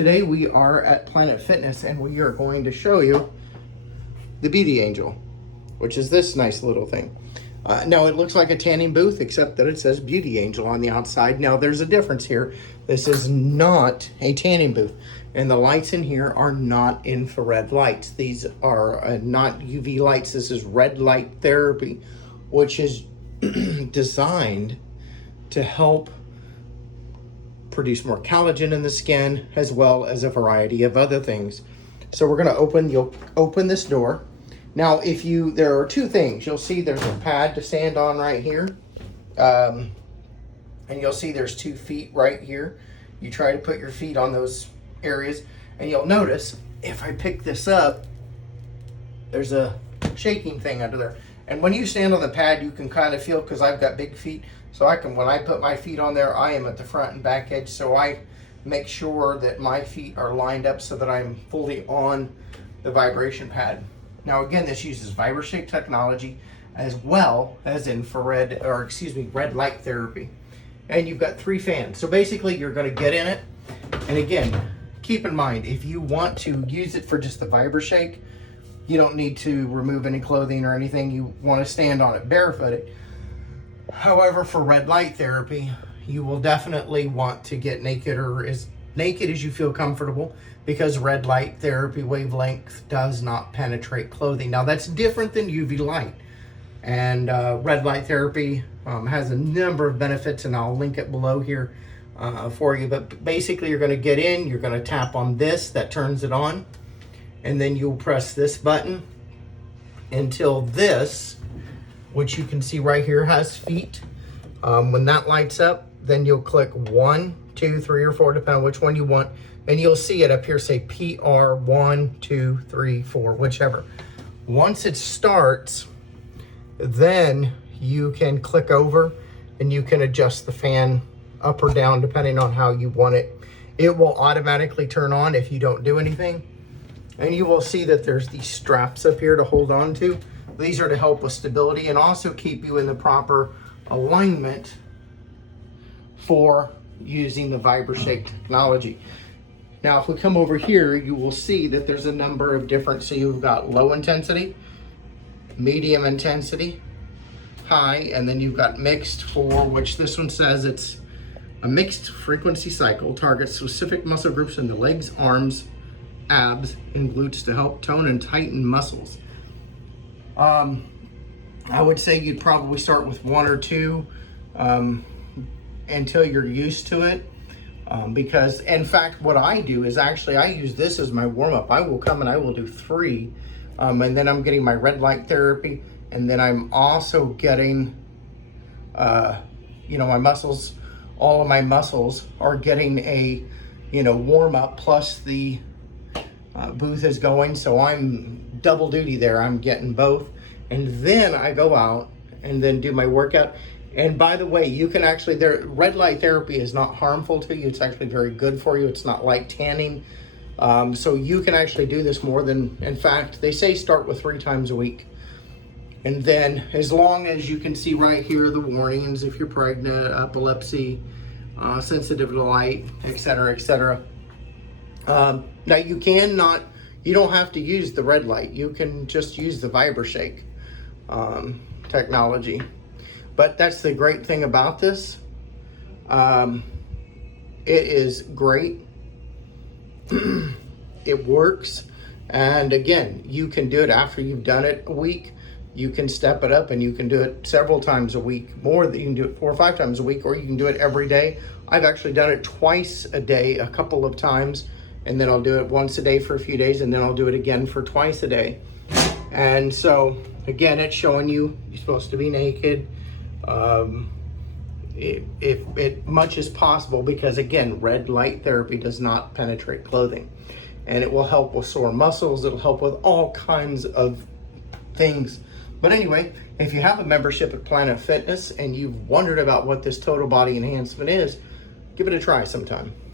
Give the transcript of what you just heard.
Today we are at Planet Fitness and we are going to show you the Beauty Angel, which is this nice little thing. Now it looks like a tanning booth, except that it says Beauty Angel on the outside. Now there's a difference here. This is not a tanning booth, and the lights in here are not infrared lights. These are not UV lights. This is red light therapy, which is designed to help produce more collagen in the skin, as well as a variety of other things. So we're gonna you'll open this door. Now, there are two things. You'll see there's a pad to stand on right here. And you'll see there's 2 feet right here. You try to put your feet on those areas, and you'll notice if I pick this up, there's a shaking thing under there. And when you stand on the pad, you can kind of feel, because I've got big feet, so when I put my feet on there, I am at the front and back edge, so I make sure that my feet are lined up so that I'm fully on the vibration pad. Now again, this uses VibraShake technology as well as red light therapy. And you've got 3 fans. So basically you're gonna get in it. And again, keep in mind, if you want to use it for just the VibraShake, you don't need to remove any clothing or anything. You wanna stand on it barefooted. However, for red light therapy, you will definitely want to get naked, or as naked as you feel comfortable, because red light therapy wavelength does not penetrate clothing. Now that's different than UV light, and red light therapy has a number of benefits, and I'll link it below here for you. But basically you're going to get in, you're going to tap on this, that turns it on, and then you'll press this button until this, which you can see right here, has feet. When that lights up, then you'll click 1, 2, 3, or 4, depending on which one you want. And you'll see it up here say PR 1, 2, 3, 4, whichever. Once it starts, then you can click over and you can adjust the fan up or down depending on how you want it. It will automatically turn on if you don't do anything. And you will see that there's these straps up here to hold on to. These are to help with stability and also keep you in the proper alignment for using the VibraShake technology. Now, if we come over here, you will see that there's a number of different, so you've got low intensity, medium intensity, high, and then you've got mixed, for which this one says it's a mixed frequency cycle, targets specific muscle groups in the legs, arms, abs, and glutes to help tone and tighten muscles. I would say you'd probably start with 1 or 2 until you're used to it. Because in fact, what I do is actually I use this as my warm-up. I will come and I will do 3, and then I'm getting my red light therapy, and then I'm also getting, my muscles, all of my muscles are getting a, warm-up, plus the booth is going, so I'm double duty there. I'm getting both, and then I go out and then do my workout. And by the way, you can actually, red light therapy is not harmful to you. It's actually very good for you. It's not like tanning. So you can actually do this more than, in fact, they say start with 3 times a week. And then as long as you can see right here, the warnings, if you're pregnant, epilepsy, sensitive to light, etc., etc. Now you don't have to use the red light. You can just use the VibraShake technology. But that's the great thing about this. It is great. It works. And again, you can do it after you've done it a week. You can step it up and you can do it several times a week. You can do it 4 or 5 times a week, or you can do it every day. I've actually done it twice a day, a couple of times, and then I'll do it once a day for a few days, and then I'll do it again for twice a day. And so again, it's showing you're supposed to be naked. If much as possible, because again, red light therapy does not penetrate clothing, and it will help with sore muscles. It'll help with all kinds of things. But anyway, if you have a membership at Planet Fitness and you've wondered about what this total body enhancement is, give it a try sometime.